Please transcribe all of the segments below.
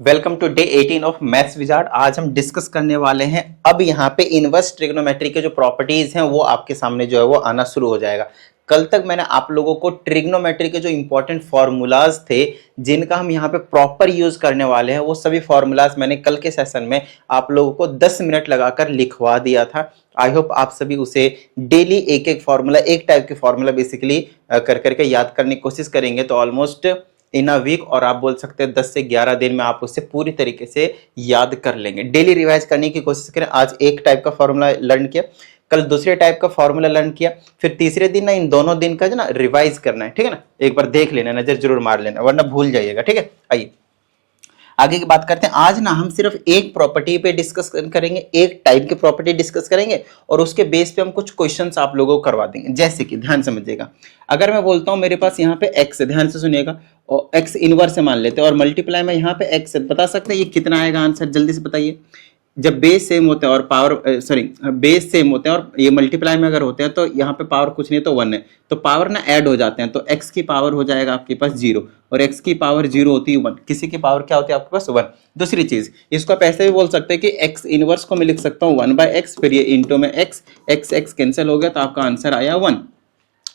Welcome to day 18 of maths wizard. आज हम discuss करने वाले हैं अब यहाँ पे इनवर्स ट्रिग्नोमेट्री के जो प्रॉपर्टीज हैं वो आपके सामने जो है वो आना शुरू हो जाएगा। कल तक मैंने आप लोगों को ट्रिग्नोमेट्री के जो इंपॉर्टेंट फार्मूलाज थे जिनका हम यहाँ पे प्रॉपर यूज करने वाले हैं वो सभी फार्मूलाज मैंने कल के सेशन में आप लोगों को 10 मिनट लगाकर लिखवा दिया था। आई होप आप सभी उसे डेली एक एक फार्मूला एक टाइप के फार्मूला बेसिकली कर करके याद करने की कोशिश करेंगे तो ऑलमोस्ट इन अ वीक और आप बोल सकते हैं 10 से 11 दिन में आप उसे पूरी तरीके से याद कर लेंगे। डेली रिवाइज करने की कोशिश करें। आज एक टाइप का फॉर्मूला लर्न किया, कल दूसरे टाइप का फॉर्मूला लर्न किया, फिर तीसरे दिन ना इन दोनों दिन का जो ना रिवाइज करना है, ठीक है ना। एक बार देख लेना, नजर जरूर मार लेना वरना भूल जाइएगा, ठीक है। आइए आगे की बात करते हैं। आज ना हम सिर्फ एक प्रॉपर्टी पे डिस्कस करेंगे, एक टाइप की प्रॉपर्टी डिस्कस करेंगे और उसके बेस पे हम कुछ क्वेश्चंस आप लोगों को करवा देंगे। जैसे कि ध्यान समझिएगा, अगर मैं बोलता हूं मेरे पास यहाँ पे x है, ध्यान से सुनिएगा, और x इनवर्स है मान लेते हैं और मल्टीप्लाई में यहाँ पे x है, बता सकते हैं ये कितना आएगा आंसर, जल्दी से बताइए। जब बेस सेम होते हैं और पावर सॉरी बेस सेम होते हैं और ये मल्टीप्लाई में अगर होते हैं तो यहाँ पे पावर कुछ नहीं तो 1 है, तो पावर ना ऐड हो जाते हैं, तो x की पावर हो जाएगा आपके पास 0 और x की पावर 0 होती है 1, किसी की पावर क्या होती है आपके पास 1। दूसरी चीज इसको आप ऐसे भी बोल सकते हैं कि x इनवर्स को मैं लिख सकता हूँ 1/x, फिर ये इंटू में x कैंसिल हो गया तो आपका आंसर आया 1।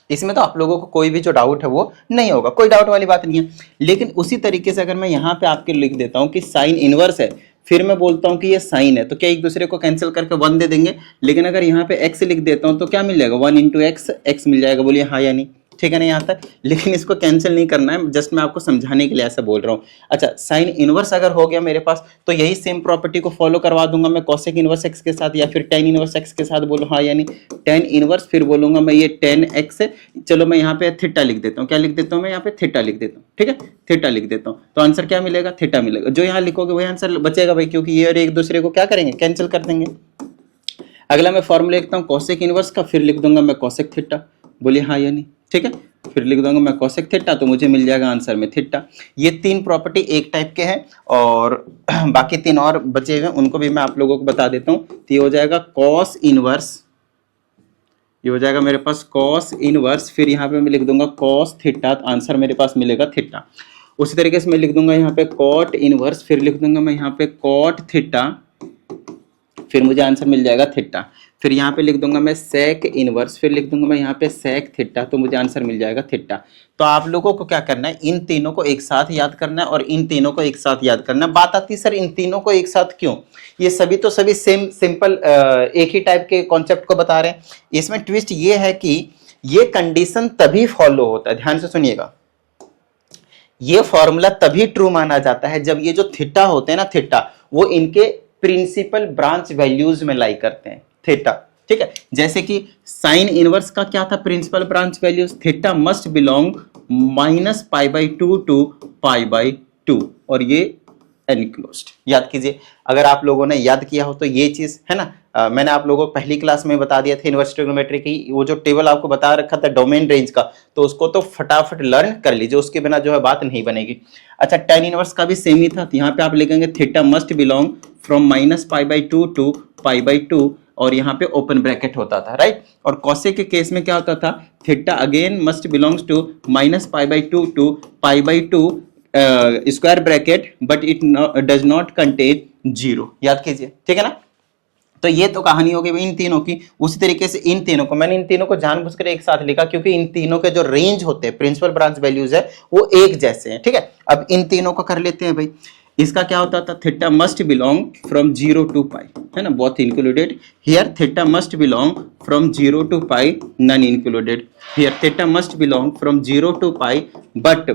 इसमें तो आप लोगों को कोई भी जो डाउट है वो नहीं होगा, कोई डाउट वाली बात नहीं है। लेकिन उसी तरीके से अगर मैं यहाँ पे आपके लिख देता हूँ कि साइन इनवर्स है, फिर मैं बोलता हूँ कि ये साइन है, तो क्या एक दूसरे को कैंसिल करके 1 दे देंगे। लेकिन अगर यहाँ पे x लिख देता हूँ तो क्या मिल जाएगा 1 इंटू x मिल जाएगा, बोलिए हाँ या नहीं, ठीक है ना यहाँ तक। लेकिन इसको कैंसिल नहीं करना है, जस्ट मैं आपको समझाने के लिए ऐसा बोल रहा हूँ। अच्छा, साइन इनवर्स अगर हो गया मेरे पास तो यही सेम प्रॉपर्टी को फॉलो करवा दूंगा मैं कोसेक इनवर्स x के साथ या फिर टेन इनवर्स x के साथ, बोलो हाँ या नहीं। टेन इनवर्स फिर बोलूंगा मैं ये 10x है, चलो मैं यहाँ पे थीटा लिख देता हूँ, क्या लिख देता हूँ मैं यहाँ पे थीटा लिख देता हूँ, ठीक है थीटा लिख देता हूँ, तो आंसर क्या मिलेगा थीटा मिलेगा। जो यहाँ लिखोगे वही आंसर बचेगा भाई, क्योंकि ये और एक दूसरे को क्या करेंगे कैंसिल कर देंगे। अगला मैं फॉर्मूला लिखता हूँ कोसेक इनवर्स का, फिर लिख दूंगा मैं कोसेक थीटा, बोलिए हाँ या नहीं, ठीक है। फिर लिख दूंगा मैं कोसेक थीटा तो मुझे मिल जाएगा आंसर में थीटा। ये तीन प्रॉपर्टी एक टाइप के हैं और बाकी तीन और बचे हुए उनको भी मैं आप लोगों को बता देता हूँ। तो ये हो जाएगा कॉस इनवर्स, ये हो जाएगा मेरे पास कॉस इनवर्स, फिर यहाँ पे मैं लिख दूंगा कॉस थीटा, तो आंसर मेरे पास मिलेगा थीटा। उसी तरीके से मैं लिख दूंगा यहाँ पे कॉट इनवर्स, फिर लिख दूंगा मैं यहाँ पे कॉट थीटा, फिर मुझे आंसर मिल जाएगा थीटा। फिर यहाँ पे लिख दूंगा मैं सेक इनवर्स, फिर लिख दूंगा मैं यहाँ पे सेक थीटा, तो मुझे आंसर मिल जाएगा थीटा। तो आप लोगों को क्या करना है, इन तीनों को एक साथ याद करना है और इन तीनों को एक साथ याद करना है। बात आती है सर इन तीनों को एक साथ क्यों, ये सभी तो सभी सेम सिंपल एक ही टाइप के कॉन्सेप्ट को बता रहे हैं। इसमें ट्विस्ट ये है कि ये कंडीशन तभी फॉलो होता है, ध्यान से सुनिएगा, ये फॉर्मूला तभी ट्रू माना जाता है जब ये जो थीटा होते हैं ना थीटा, वो इनके प्रिंसिपल ब्रांच वैल्यूज में लाई करते हैं थीटा, ठीक है। जैसे कि साइन इनवर्स का क्या था principal branch values, theta must belong -π/2 to π/2 और ये एनक्लोज्ड। याद कीजिए, अगर आप लोगों ने याद किया हो तो ये चीज है ना, मैंने आप लोगों को पहली क्लास में बता दिया था इनवर्स ट्रिग्नोमेट्री की, वो जो टेबल आपको बता रखा था डोमेन रेंज का, तो उसको तो फटाफट लर्न कर लीजिए, उसके बिना जो है बात नहीं बनेगी। अच्छा, टेन इनवर्स का भी सेम ही था, यहाँ पे आप लिखेंगे theta must belong from -π/2 to π/2 और यहाँ पे ओपन ब्रैकेट होता था, राइट। और कॉसेक के केस में क्या होता था, theta again must belongs to -π/2 to π/2 square bracket but it does not contain 0। याद कीजिए, ठीक है ना। तो ये तो कहानी हो गई इन तीनों की। उसी तरीके से इन तीनों को मैंने इन तीनों को जानबूझकर एक साथ लिखा क्योंकि इन तीनों के जो रेंज होते हैं प्रिंसिपल ब्रांच वैल्यूज है वो एक जैसे हैं, ठीक है। अब इन तीनों को कर लेते हैं भाई। इसका क्या होता था, theta must belong from 0 to pi, है ना, both included. Here theta must belong from 0 to pi, none included. Here theta must belong from 0 to pi but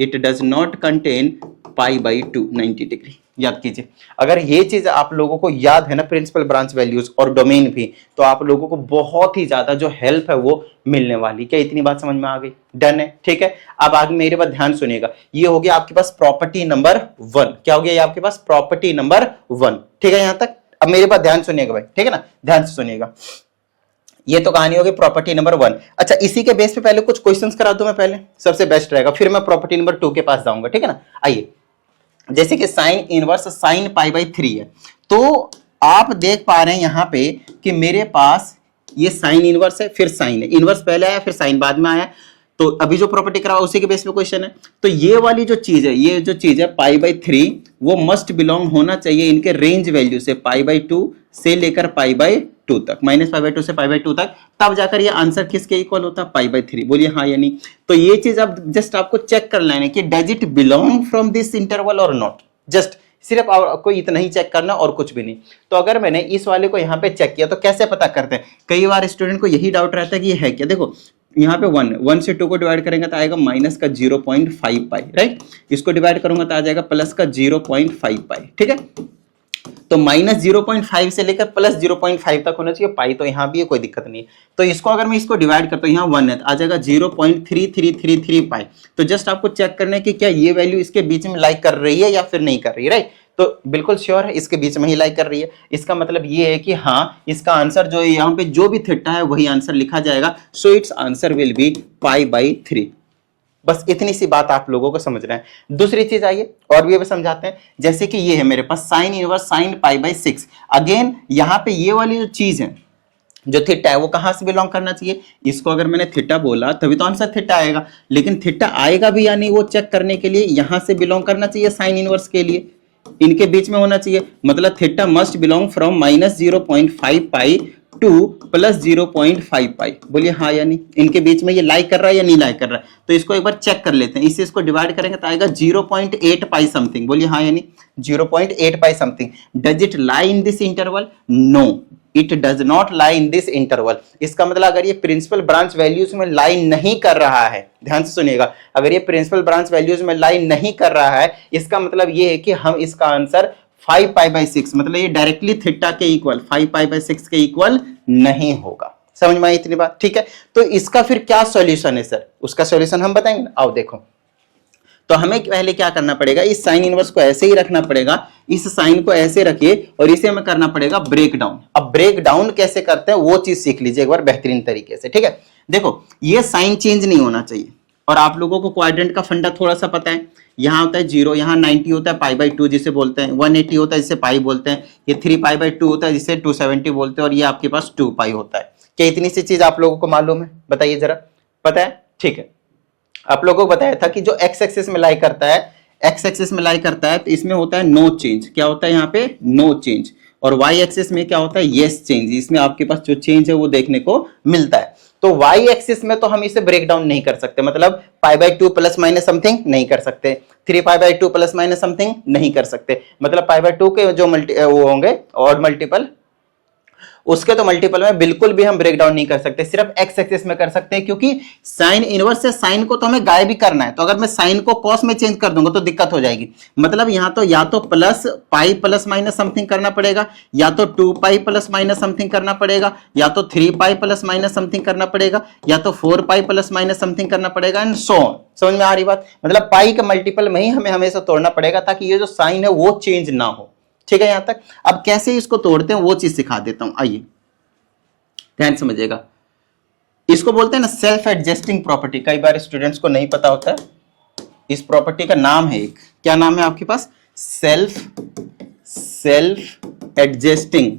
it does not contain π/2 90 degree. याद कीजिए, अगर ये चीज आप लोगों को याद है ना प्रिंसिपल ब्रांच वैल्यूज और डोमेन भी, तो आप लोगों को बहुत ही ज्यादा जो हेल्प है वो मिलने वाली। क्या इतनी बात समझ में आ गई, डन है, ठीक है। अब आगे मेरे बात ध्यान सुनिएगा, ये हो गया आपके पास प्रॉपर्टी नंबर 1। क्या हो गया ये आपके पास प्रॉपर्टी नंबर 1, ठीक है यहां तक। अब मेरे बात ध्यान सुनिएगा भाई, ठीक है ना, ध्यान से सुनिएगा। ये तो कहानी होगी प्रॉपर्टी नंबर 1। अच्छा, इसी के बेस पे पहले कुछ क्वेश्चंस करा दूं मैं पहले, सबसे बेस्ट रहेगा, फिर मैं प्रॉपर्टी नंबर 2 के पास जाऊंगा, ठीक है ना। आइए, जैसे कि साइन इनवर्स साइन π/3 है, तो आप देख पा रहे हैं यहाँ पे कि मेरे पास ये साइन इनवर्स है, फिर साइन है, इनवर्स पहले आया फिर साइन बाद में आया। तो अभी जो प्रॉपर्टी करा उसी के बेस पे क्वेश्चन है। तो ये वाली जो चीज है, ये जो चीज है π/3 वो मस्ट बिलोंग होना चाहिए इनके रेंज वैल्यू से π/2 से लेकर π/2 तक, -π/2 से π/2 तक, तब जाकर ये आंसर किसके इक्वल होता है, π/3। बोलिए हाँ या नहीं। तो ये चीज अब जस्ट आपको चेक कर लेना है कि does it belong from this interval और नॉट, जस्ट सिर्फ आपको इतना ही चेक करना और कुछ भी नहीं। तो अगर मैंने इस वाले को यहाँ पे चेक किया तो कैसे पता करते हैं, कई बार स्टूडेंट को यही डाउट रहता है कि ये है क्या। देखो यहाँ पे 1 से 2 को डिवाइड करेंगे तो आएगा माइनस का 0.5 पाई, राइट। इसको डिवाइड करूंगा तो आ जाएगा प्लस का 0.5 पाई, ठीक है। तो माइनस 0.5 से लेकर प्लस 0.5 तक होना चाहिए, पाई तो यहाँ भी है, कोई दिक्कत नहीं है। तो इसको अगर मैं इसको डिवाइड करता हूँ, यहाँ 1 है तो आ जाएगा 0.3333 पाई। तो जस्ट आपको चेक करना है कि क्या ये वैल्यू इसके बीच में लाइक कर रही है या फिर नहीं कर रही है, राइट। तो बिल्कुल श्योर है इसके बीच में ही लाइक कर रही है। इसका मतलब ये है कि हाँ, इसका आंसर जो है यहाँ पे जो भी थीटा है वही आंसर लिखा जाएगा। So its answer will be π/3। बस इतनी सी बात आप लोगों को समझना है। दूसरी चीज आइए और भी समझाते हैं। जैसे कि ये है मेरे पास साइन इनवर्स साइन π/6। अगेन यहाँ पे ये वाली जो चीज है, जो थीटा है वो कहां से बिलोंग करना चाहिए, इसको अगर मैंने थीटा बोला तभी तो आंसर थीटा आएगा। लेकिन थीटा आएगा भी या नहीं वो चेक करने के लिए यहां से बिलोंग करना चाहिए साइन इनवर्स के लिए, इनके बीच में होना चाहिए। मतलब theta must belong from -0.5 pi two plus 0.5 पाई। बोलिए हाँ या नहीं, इनके बीच में ये लाइक कर रहा है या नहीं लाइक कर रहा है। तो इसको एक बार चेक कर लेते हैं। इसको डिवाइड करेंगे तो आएगा 0.8 पाई समथिंग। बोलिए हाँ या नहीं, 0.8 pi something. Does it lie in this interval, no it does not lie in this interval. इसका मतलब अगर ये प्रिंसिपल ब्रांच वैल्यूज में लाई नहीं कर रहा है, ध्यान से सुनिएगा, अगर ये प्रिंसिपल ब्रांच वैल्यूज में लाई नहीं कर रहा है, इसका मतलब ये है कि हम इसका आंसर 5π/6 मतलब ये डायरेक्टली थीटा के इक्वल 5π/6 के इक्वल नहीं होगा। समझ में आई इतनी बात, ठीक है। तो इसका फिर क्या सॉल्यूशन है सर, उसका सॉल्यूशन हम बताएंगे। आओ देखो, तो हमें पहले क्या करना पड़ेगा, इस साइन इनवर्स को ऐसे ही रखना पड़ेगा, इस साइन को ऐसे रखिए और इसे हमें करना पड़ेगा ब्रेक डाउन। अब ब्रेक डाउन कैसे करते हैं वो चीज सीख लीजिए एक बार बेहतरीन तरीके से, ठीक है। देखो ये साइन चेंज नहीं होना चाहिए, और आप लोगों को क्वाड्रेंट का फंडा थोड़ा सा पता है। यहाँ होता है 0, यहाँ 90 होता है π/2 जिसे बोलते हैं, 180 होता है जिसे पाई बोलते हैं, ये 3π/2 होता है जिसे 270 बोलते हैं, और ये आपके पास 2π होता है। क्या इतनी सी चीज आप लोगों को मालूम है, बताइए जरा, पता है, ठीक है। आप लोगों को बताया था कि जो एक्स एक्सिस में लाई करता है, एक्स एक्सिस में लाई करता है तो इसमें होता है नो चेंज। क्या होता है यहाँ पे, नो चेंज। और वाई एक्सिस में क्या होता है, यस चेंज। इसमें आपके पास जो चेंज है वो देखने को मिलता है। तो वाई एक्सिस में तो हम इसे ब्रेक डाउन नहीं कर सकते, मतलब π/2 प्लस माइनस समथिंग नहीं कर सकते, 3π/2 प्लस माइनस समथिंग नहीं कर सकते, मतलब π/2 के जो वो होंगे ऑड मल्टीपल, उसके तो मल्टीपल में बिल्कुल भी हम ब्रेक डाउन नहीं कर सकते, सिर्फ एक्स एक्सिस में कर सकते हैं, क्योंकि साइन इनवर्स से साइन को तो हमें गायब भी करना है। तो अगर मैं साइन को कॉस में चेंज कर दूंगा तो दिक्कत हो जाएगी। मतलब यहाँ तो या तो plus pi plus minus something करना पड़ेगा, या तो 2π प्लस माइनस समथिंग करना पड़ेगा, या तो 3π प्लस माइनस समथिंग करना पड़ेगा, या तो 4π प्लस माइनस समथिंग करना पड़ेगा, एंड सो ऑन। समझ में आ रही बात, मतलब पाई के मल्टीपल में ही हमें हमेशा तोड़ना पड़ेगा ताकि ये जो साइन है वो चेंज ना हो, ठीक है। यहां तक अब कैसे इसको तोड़ते हैं वो चीज सिखा देता हूं, आइए ध्यान समझिएगा। इसको बोलते हैं ना सेल्फ एडजस्टिंग प्रॉपर्टी। कई बार स्टूडेंट्स को नहीं पता होता है, इस प्रॉपर्टी का नाम है एक, क्या नाम है आपके पास, self adjusting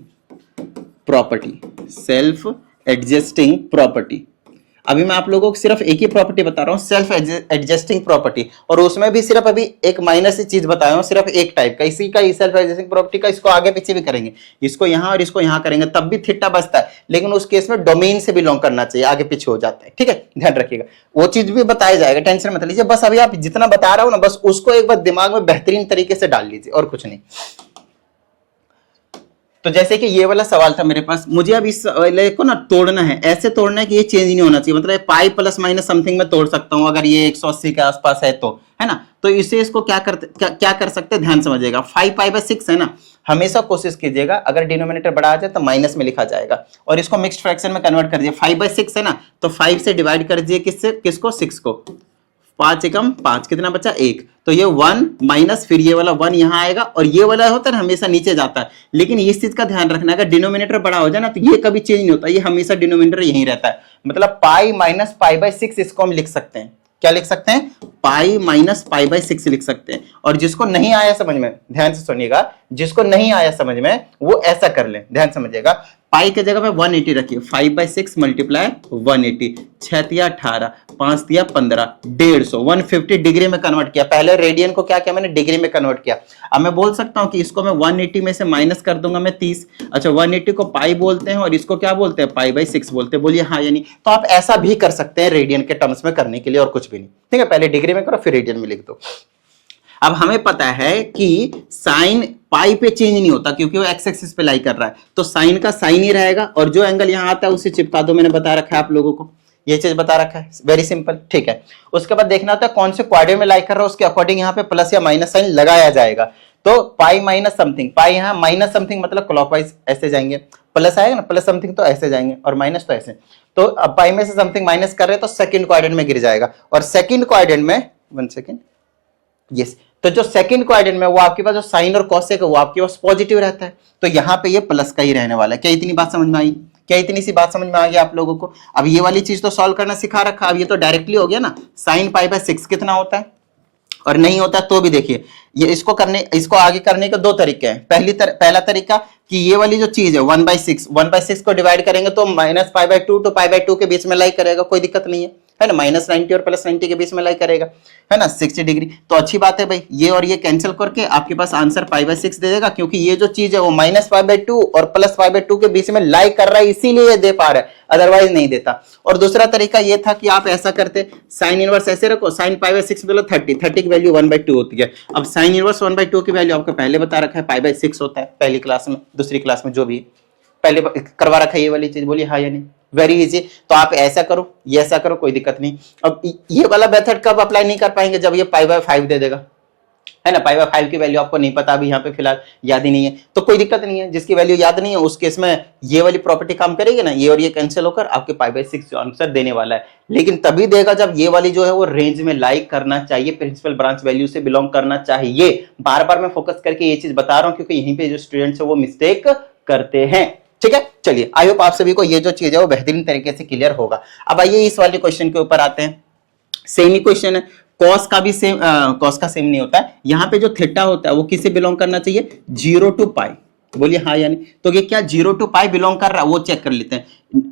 property, self adjusting property. अभी मैं आप लोगों को सिर्फ एक ही प्रॉपर्टी बता रहा हूं, सेल्फ एडजस्टिंग प्रॉपर्टी, और उसमें भी सिर्फ अभी एक माइनस चीज बताया हूं, सिर्फ एक टाइप का, इसी का सेल्फ एडजस्टिंग प्रॉपर्टी का। इसको आगे पीछे भी करेंगे, इसको यहां और इसको यहां करेंगे तब भी थीटा बचता है, लेकिन उस केस में डोमेन से बिलोंग करना चाहिए, आगे पीछे हो जाता है, ठीक है, ध्यान रखिएगा। वो चीज भी बताया जाएगा, टेंशन मत लीजिए। बस अभी आप जितना बता रहा हूं ना, बस उसको एक बार दिमाग में बेहतरीन तरीके से डाल लीजिए, और कुछ नहीं। तो जैसे कि ये वाला सवाल था मेरे पास, मुझे अब इस वाले को ना तोड़ना है, ऐसे तोड़ना है कि ये चेंज नहीं होना चाहिए, मतलब पाई प्लस माइनस समथिंग में तोड़ सकता हूं अगर ये 180 के आसपास है तो, है ना। तो इसे इसको क्या कर सकते हैं, ध्यान समझिएगा। 5π/6 है ना, हमेशा कोशिश कीजिएगा अगर डिनोमिनेटर बड़ा आ जाए तो माइनस में लिखा जाएगा, और इसको मिक्स्ड फ्रैक्शन में कन्वर्ट कर दीजिए। 5/6 है ना, तो 5 से डिवाइड कर दीजिए किसको, 6 को। 5 एकम 5, कितना बचा 1, तो ये 1 माइनस फिर ये वाला 1 यहाँ आएगा, और ये वाला होता है हमेशा नीचे जाता है। लेकिन इस चीज का ध्यान रखना, अगर डिनोमिनेटर बड़ा हो जाए ना तो ये कभी चेंज नहीं होता, ये हमेशा डिनोमिनेटर यहीं रहता है। मतलब पाई माइनस π/6 इसको हम लिख सकते हैं, क्या लिख सकते हैं, पाई माइनस π/6 लिख सकते हैं। और जिसको नहीं आया समझ में, ध्यान से सुनिएगा, जिसको नहीं आया समझ में वो ऐसा कर ले, ध्यान समझिएगा। पाई के जगह पे 180 रखिए, 5/6 मल्टीप्लाई 180, 6 तिया 18, 5 तिया 15, 150, 150 डिग्री में कन्वर्ट किया। पहले रेडियन को क्या किया मैंने, डिग्री में कन्वर्ट किया। अब मैं बोल सकता हूं कि इसको मैं 180 में से माइनस कर दूंगा मैं 30। अच्छा 180 को पाई बोलते हैं और इसको क्या बोलते हैं, पाई/6 बोलते हैं। बोलिए हाँ या नहीं। तो आप ऐसा भी कर सकते हैं रेडियन के टर्म्स में करने के लिए, और कुछ भी नहीं। ठीक है, पहले डिग्री में करो फिर रेडियन में लिख दो। अब हमें पता है कि साइन पाई पे चेंज नहीं होता क्योंकि वो एक्स एक्सिस पे लाई कर रहा है, तो साइन का साइन ही रहेगा और जो एंगल यहां आता है उसे चिपका दो। मैंने बता रखा है आप लोगों को, ये चीज बता रखा है, वेरी सिंपल। ठीक है, उसके बाद देखना होता है कौन से क्वाड्रेंट में लाई कर रहा है, उसके अकॉर्डिंग यहाँ पे प्लस या माइनस साइन लगाया जाएगा। तो पाई माइनस समथिंग, पाई यहाँ माइनस समथिंग मतलब क्लॉकवाइज ऐसे जाएंगे, प्लस आएगा ना प्लस समथिंग तो ऐसे जाएंगे, और माइनस तो ऐसे। तो अब पाई में से समथिंग माइनस कर रहे हैं तो सेकंड क्वाड्रेंट में गिर जाएगा, और सेकंड क्वाड्रेंट में 1 सेकंड, यस, तो जो सेकंड क्वाड्रेंट में वो आपके पास जो साइन और कॉसेक है वो आपके पास पॉजिटिव रहता है, तो यहाँ पे ये प्लस का ही रहने वाला है। क्या इतनी बात समझ में आई? क्या इतनी सी बात समझ में आ गई आप लोगों को? अब ये वाली चीज तो सॉल्व करना सिखा रखा, अब ये तो डायरेक्टली हो गया ना। साइन पाई/6 कितना होता है, और नहीं होता तो भी देखिए, ये इसको आगे करने के दो तरीके हैं। पहला तरीका कि ये वाली जो चीज है 1/6 को डिवाइड करेंगे तो -π/2 to π/2 के बीच में लाई करेगा, कोई दिक्कत नहीं है ना। -90 और +90 के बीच में लाई करेगा, है ना, 60 डिग्री। तो अच्छी बात है भाई, ये और ये कैंसिल करके आपके पास आंसर π/6 दे देगा, क्योंकि ये जो चीज है वो -π/2 और +π/2 के बीच में लाई कर रहा है, इसीलिए ये दे पा रहा है, अदरवाइज नहीं देता। और दूसरा तरीका ये था कि आप ऐसा करते, साइन इनवर्स ऐसे रखो, साइन π/6 मतलब 30 की वैल्यू 1/2 होती है। अब साइन इनवर्स 1/2 की वैल्यू आपको पहले बता रखा है π/6 होता है, पहली क्लास में, दूसरी क्लास में, जो भी पहले करवा रखा है ये वाली चीज। बोलिए हाँ या नहीं? Very easy. तो आप ऐसा करो, ये ऐसा करो, कोई दिक्कत नहीं। अब ये वाला मेथड कब अप्लाई नहीं कर पाएंगे, जब ये π/5 दे देगा, है ना। π/5 की वैल्यू आपको नहीं पता, अभी यहाँ पे फिलहाल याद ही नहीं है, तो कोई दिक्कत नहीं है। जिसकी वैल्यू याद नहीं है उस केस में ये वाली प्रॉपर्टी काम करेगी ना, ये और ये कैंसिल होकर आपके π/6 जो आंसर देने वाला है। लेकिन तभी देगा जब ये वाली जो है वो रेंज में लाइक करना चाहिए, प्रिंसिपल ब्रांच वैल्यू से बिलोंग करना चाहिए। बार बार मैं फोकस करके ये चीज बता रहा हूँ क्योंकि यहीं पे जो स्टूडेंट्स है वो मिस्टेक करते हैं। ठीक है, चलिए, आई होप आप सभी को ये जो चीज है वो बेहतरीन तरीके से क्लियर होगा। अब आइए इस वाले क्वेश्चन के ऊपर आते हैं। सेम ही क्वेश्चन है, कॉस का भी सेम, कॉस का सेम नहीं होता है। यहाँ पे जो थीटा होता है वो किसे बिलोंग करना चाहिए, 0 to π। बोलिए हाँ या नहीं? तो ये क्या 0 to π बिलोंग कर रहा है वो चेक कर लेते हैं।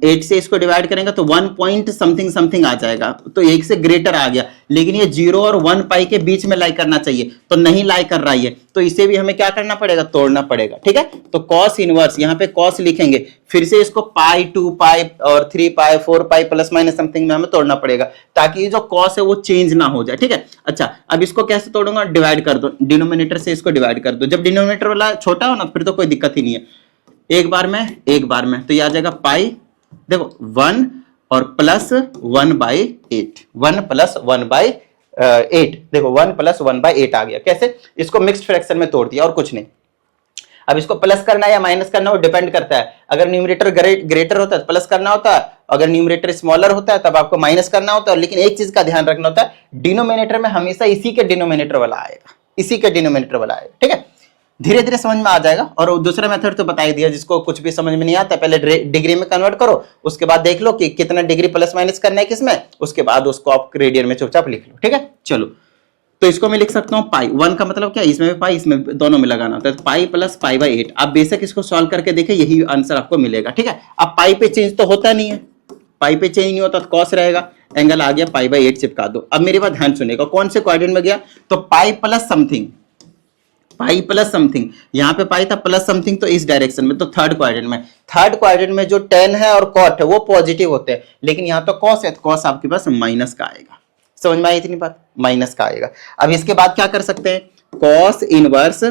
8 से इसको डिवाइड करेंगे तो 1 पॉइंट समथिंग समथिंग आ जाएगा, तो 1 से ग्रेटर आ गया। लेकिन ये 0 और 1 पाई के बीच में लाई करना चाहिए, तो नहीं लाई कर रहा है, तो इसे भी हमें क्या करना पड़ेगा, तोड़ना पड़ेगा। ठीक है, तो कॉस इनवर्स, यहाँ पे कॉस लिखेंगे, फिर से इसको पाई, 2 पाई और 3 पाई, 4 पाई प्लस माइनस समथिंग में हमें तोड़ना पड़ेगा, ताकि जो कॉस है वो चेंज ना हो जाए। ठीक है, अच्छा अब इसको कैसे तोड़ूंगा, डिवाइड कर दो, डिनोमिनेटर से इसको डिवाइड कर दो। जब डिनोमिनेटर वाला छोटा हो ना फिर तो कोई दिक्कत ही नहीं है, एक बार में तो ये आ जाएगा पाई, देखो 1 और प्लस 1/8, 1 + 1/8, देखो 1 + 1/8 आ गया। कैसे, इसको मिक्स्ड फ्रैक्शन में तोड़ दिया और कुछ नहीं। अब इसको प्लस करना है या माइनस करना वो डिपेंड करता है। अगर न्यूमरेटर ग्रेटर होता है तो प्लस करना होता है, अगर न्यूमरेटर स्मॉलर होता है तब आपको माइनस करना होता है। लेकिन एक चीज का ध्यान रखना होता है, डिनोमिनेटर में हमेशा इसी के डिनोमिनेटर वाला आएगा, इसी के डिनोमिनेटर वाला आएगा। ठीक है, धीरे धीरे समझ में आ जाएगा। और दूसरा मेथड तो बता ही दिया, जिसको कुछ भी समझ में नहीं आता पहले डिग्री में कन्वर्ट करो, उसके बाद देख लो कि कितना डिग्री प्लस माइनस करना है किसमें, उसके बाद उसको आप रेडियन में चुपचाप लिख लो। ठीक है, चलो, तो इसको मैं लिख सकता हूँ पाई, 1 का मतलब क्या, इसमें भी पाई, इसमें दोनों में लगाना होता है, पाई + π/8। आप बेशक इसको सॉल्व करके देखें, यही आंसर आपको मिलेगा। ठीक है, अब पाई पे चेंज तो होता नहीं है, पाई पे चेंज नहीं होता तो कॉस रहेगा, एंगल आ गया, π/8 चिपका दो। अब मेरी बात ध्यान सुनेगा, कौन से क्वाड्रेंट में गया, तो पाई प्लस समथिंग, यहाँ पे पाई था प्लस समथिंग, तो इस डायरेक्शन में, तो थर्ड क्वाड्रेंट में जो tan है और cot है वो पॉजिटिव होते हैं, लेकिन यहाँ तो cos है, तो cos आपके पास माइनस का आएगा। समझ में आई इतनी बात, माइनस का आएगा। अब इसके बाद क्या कर सकते हैं, cos इनवर्स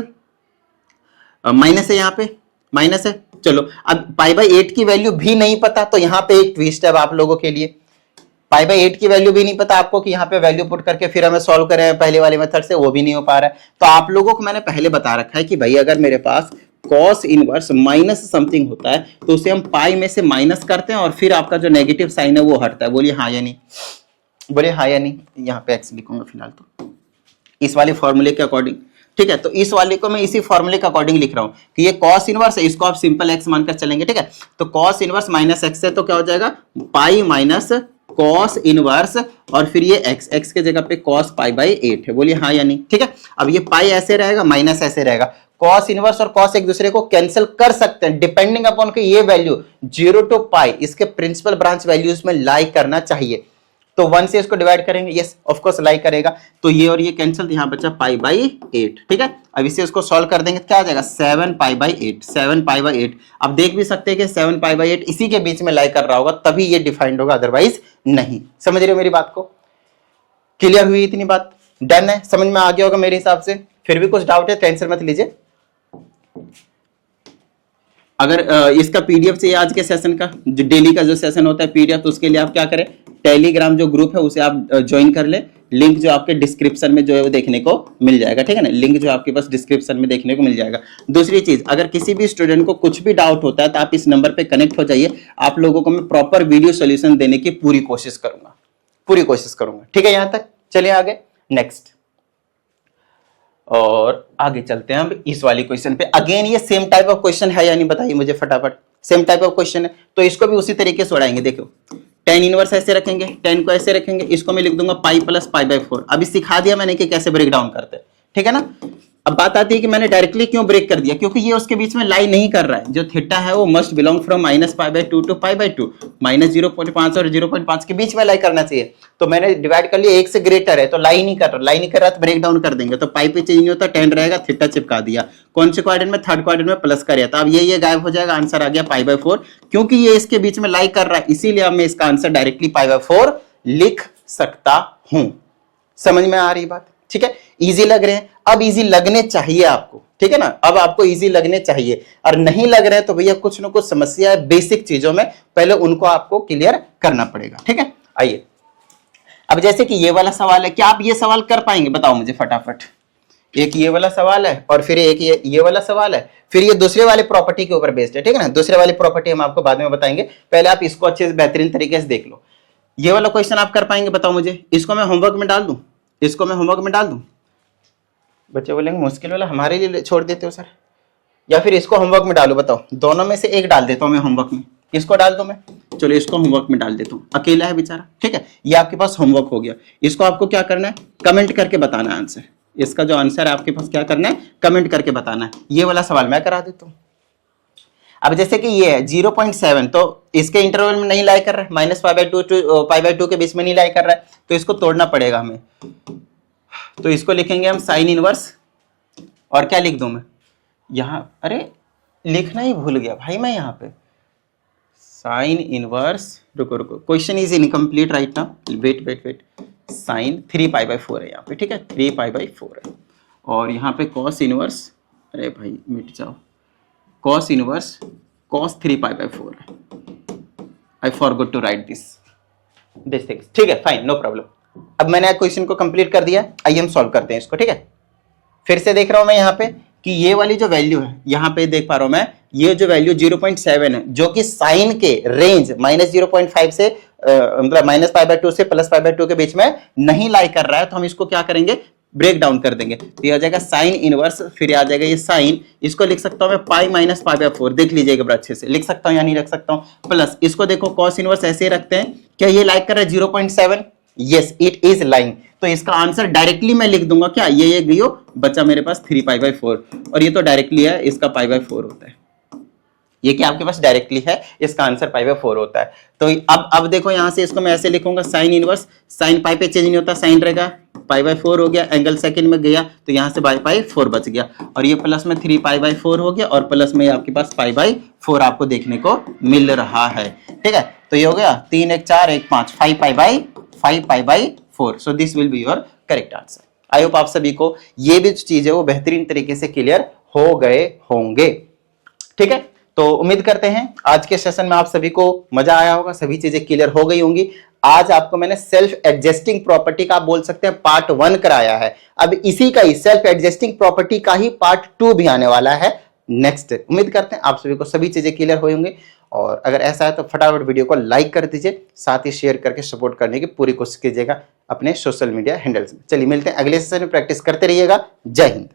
माइनस है, यहाँ पे माइनस है। चलो, अब π/8 की वैल्यू भी नहीं पता, तो यहाँ पे एक ट्विस्ट है आप लोगों के लिए, π/8 की वैल्यू भी नहीं पता आपको कि यहाँ पे वैल्यू पुट करके फिर हमें सॉल्व करें पहले वाले मेथड से, वो भी नहीं हो पा रहा है। तो आप लोगों को मैंने पहले बता रखा है कि भाई अगर मेरे पास cos इनवर्स माइनस समथिंग होता है तो उसे हम पाई में से माइनस करते हैं और फिर आपका जो नेगेटिव साइन है वो हटता है। बोलिए हाँ या नहीं, बोलिए हाँ या नहीं। यहाँ पे एक्स लिखूंगा फिलहाल, तो इस वाले फॉर्मूले के अकॉर्डिंग। ठीक है, तो इस वाले को मैं इसी फॉर्मूले के अकॉर्डिंग लिख रहा हूं कि ये cos इनवर्स है, इसको आप सिंपल x मानकर चलेंगे। ठीक है, तो cos इनवर्स माइनस x है, तो क्या हो जाएगा, पाई माइनस cos इनवर्स, और फिर ये x के जगह पे cos π/8 है। बोलिए हाँ या नहीं। ठीक है, अब ये पाई ऐसे रहेगा, माइनस ऐसे रहेगा, कॉस इनवर्स और कॉस एक दूसरे को कैंसिल कर सकते हैं डिपेंडिंग अपॉन कि ये वैल्यू 0 to पाई इसके प्रिंसिपल ब्रांच वैल्यूज में लाई करना चाहिए। तो 1 से इसको डिवाइड करेंगे, यस ऑफ कोर्स लाई करेगा, तो ये और ये कैंसिल, यहाँ बचा पाई बाई 8। ठीक है, अब इसे इसको सॉल्व कर देंगे, क्या आ जाएगा 7 पाई बाई 8, 7 पाई बाई 8। अब देख भी सकते हैं कि 7 पाई बाई 8 इसी के बीच में लाई कर रहा होगा, तभी ये डिफाइंड होगा, अदरवाइज नहीं। समझ रहे हो मेरी बात को? क्लियर हुई इतनी बात? डन है, समझ में आ गया होगा मेरे हिसाब से। फिर भी कुछ डाउट है टेंशन मत लीजिए। अगर इसका पीडीएफ चाहिए आज के सेशन का, जो डेली का जो सेशन होता है पीडीएफ, तो उसके लिए आप क्या करें, टेलीग्राम जो ग्रुप है उसे आप ज्वाइन कर ले। लिंक जो आपके डिस्क्रिप्शन में जो है वो देखने को मिल जाएगा। ठीक है ना, लिंक जो आपके पास डिस्क्रिप्शन में देखने को मिल जाएगा। दूसरी चीज, अगर किसी भी स्टूडेंट को कुछ भी डाउट होता है तो आप इस नंबर पे कनेक्ट हो जाइए, आप लोगों को मैं प्रॉपर वीडियो सोल्यूशन देने की पूरी कोशिश करूंगा, पूरी कोशिश करूंगा। ठीक है, यहां तक चलिए आगे नेक्स्ट, और आगे चलते हैं हम इस वाली क्वेश्चन पे। अगेन ये सेम टाइप ऑफ क्वेश्चन है या नहीं बताइए मुझे फटाफट। सेम टाइप ऑफ क्वेश्चन है तो इसको भी उसी तरीके से उड़ाएंगे। देखो tan इनवर्स ऐसे रखेंगे, tan को ऐसे रखेंगे, इसको मैं लिख दूंगा पाई प्लस पाई बाई 4। अभी सिखा दिया मैंने कि कैसे ब्रेक डाउन करते हैं। ठीक है ना, अब बात आती है कि मैंने डायरेक्टली क्यों ब्रेक कर दिया, क्योंकि ये उसके बीच में लाई नहीं कर रहा है। जो थीटा है वो must belong from minus pi by 2 to pi by 2, minus 0.5 और 0.5 के बीच में लाई करना चाहिए। तो मैंने डिवाइड कर लिया, 1 से ग्रेटर है तो लाई नहीं कर रहा, लाई नहीं कर रहा तो ब्रेक डाउन कर देंगे। तो पाई पे चेंज नहीं होता, tan रहेगा, थीटा चिपका दिया। कौन से क्वाड्रेंट में, थर्ड क्वाड्रेंट में प्लस करिए, तो अब ये गायब हो जाएगा, आंसर आ गया पाई बाई 4। क्योंकि ये इसके बीच में लाई कर रहा है इसीलिए अब मैं इसका आंसर डायरेक्टली पाई बाई 4 लिख सकता हूं। समझ में आ रही बात? ठीक है, इजी लग रहे हैं? अब इजी लगने चाहिए आपको। ठीक है ना, अब आपको इजी लगने चाहिए, और नहीं लग रहे हैं तो भैया कुछ ना कुछ समस्या है बेसिक चीजों में, पहले उनको आपको क्लियर करना पड़ेगा। ठीक है, आइए अब जैसे कि ये वाला सवाल है, क्या आप ये सवाल कर पाएंगे बताओ मुझे फटाफट। एक ये वाला सवाल है और फिर एक ये वाला सवाल है, फिर ये दूसरे वाले प्रॉपर्टी के ऊपर बेस्ड है। ठीक है ना, दूसरे वाली प्रॉपर्टी हम आपको बाद में बताएंगे, पहले आप इसको अच्छे से बेहतरीन तरीके से देख लो। ये वाला क्वेश्चन आप कर पाएंगे बताओ मुझे? इसको मैं होमवर्क में डाल दूं, इसको मैं होमवर्क में डाल दूं? बच्चे बोलेंगे मुश्किल वाला हमारे लिए छोड़ देते हो सर, या फिर इसको होमवर्क में डालो, बताओ दोनों में से एक डाल देता हूं मैं होमवर्क में। इसको डाल दो मैं, चलो इसको होमवर्क में डाल देता हूं, अकेला है बेचारा। ठीक है, ये आपके पास होमवर्क हो गया। इसको आपको क्या करना है, कमेंट करके बताना है आंसर। इसका जो आंसर है आपके पास क्या करना है, कमेंट करके बताना है। ये वाला सवाल मैं करा देता हूँ। अब जैसे कि ये है 0.7, तो इसके इंटरवल में नहीं लाई कर रहा है, minus pi by 2 to pi by 2 के बीच में नहीं लाई कर रहा है, तो इसको तोड़ना पड़ेगा हमें। तो इसको लिखेंगे हम साइन इनवर्स, और क्या लिख दूं मैं यहां, अरे लिखना ही भूल गया भाई मैं यहाँ पे, साइन इनवर्स, रुको question is incomplete right now, wait, sine 3 pi by 4 है यहाँ पे। ठीक है, 3 पाई बाई 4 है, और यहाँ पे कॉस इनवर्स, अरे भाई मिट जाओ, cos inverse cos 3 pi by 4 है। I forgot to write this things. ठीक है, फाइन, नो प्रॉब्लम। अब मैंने क्वेश्चन को कंप्लीट कर दिया, आइए हम सॉल्व करते हैं इसको। ठीक है, फिर से देख रहा हूं मैं यहाँ पे कि ये वाली जो वैल्यू है, यहाँ पे देख पा रहा हूं मैं, ये जो वैल्यू 0.7 है, जो कि साइन के रेंज माइनस 0.5 से मतलब माइनस पाई बाई 2 से प्लस पाई बाई 2 के बीच में नहीं लाई कर रहा है, तो हम इसको क्या करेंगे, ब्रेक डाउन कर देंगे। तो ये आ जाएगा साइन इनवर्स, फिर आ जाएगा ये साइन, इसको लिख सकता हूं मैं पाई माइनस पाई बाई 4, देख लीजिएगा बड़ा अच्छे से, लिख सकता हूं या नहीं रख सकता हूं, प्लस इसको देखो कॉस इनवर्स ऐसे ही रखते हैं। क्या ये लाइक कर रहा है 0.7? यस इट इज लाइंग, तो इसका आंसर डायरेक्टली मैं लिख दूंगा क्या, ये गयो बचा मेरे पास 3 पाई बाई 4, और ये तो डायरेक्टली है, इसका पाई बाई 4 होता है। ये क्या आपके पास डायरेक्टली है, इसका आंसर पाई बाई 4 होता है। तो अब देखो यहां से इसको मैं ऐसे लिखूंगा, साइन इनवर्स, साइन पाई पे चेंज नहीं होता, साइन रहेगा, पाई बाई 4 हो गया, एंगल सेकंड में गया तो यहां से पाई 4 बच गया, और ये प्लस में 3 पाई बाई 4 हो गया, और प्लस में आपके पास पाई बाई 4 आपको देखने को मिल रहा है। ठीक है, तो ये हो गया 3 1 4 1 5, 5 पाई by 4। So this will be your correct answer. I hope आप सभी को ये भी चीज है वो बेहतरीन तरीके से क्लियर हो गए होंगे। ठीक है, तो उम्मीद करते हैं आज के सेशन में आप सभी को मजा आया होगा, सभी चीजें क्लियर हो गई होंगी। आज आपको मैंने सेल्फ एडजस्टिंग प्रॉपर्टी का बोल सकते हैं पार्ट 1 कराया है, अब इसी का ही सेल्फ एडजस्टिंग प्रॉपर्टी का ही पार्ट 2 भी आने वाला है नेक्स्ट। उम्मीद करते हैं आप सभी को सभी चीजें क्लियर हो होंगी, और अगर ऐसा है तो फटाफट वीडियो को लाइक कर दीजिए, साथ ही शेयर करके सपोर्ट करने की पूरी कोशिश कीजिएगा अपने सोशल मीडिया हैंडल्स में। चलिए मिलते हैं अगले सेशन में, प्रैक्टिस करते रहिएगा। जय हिंद।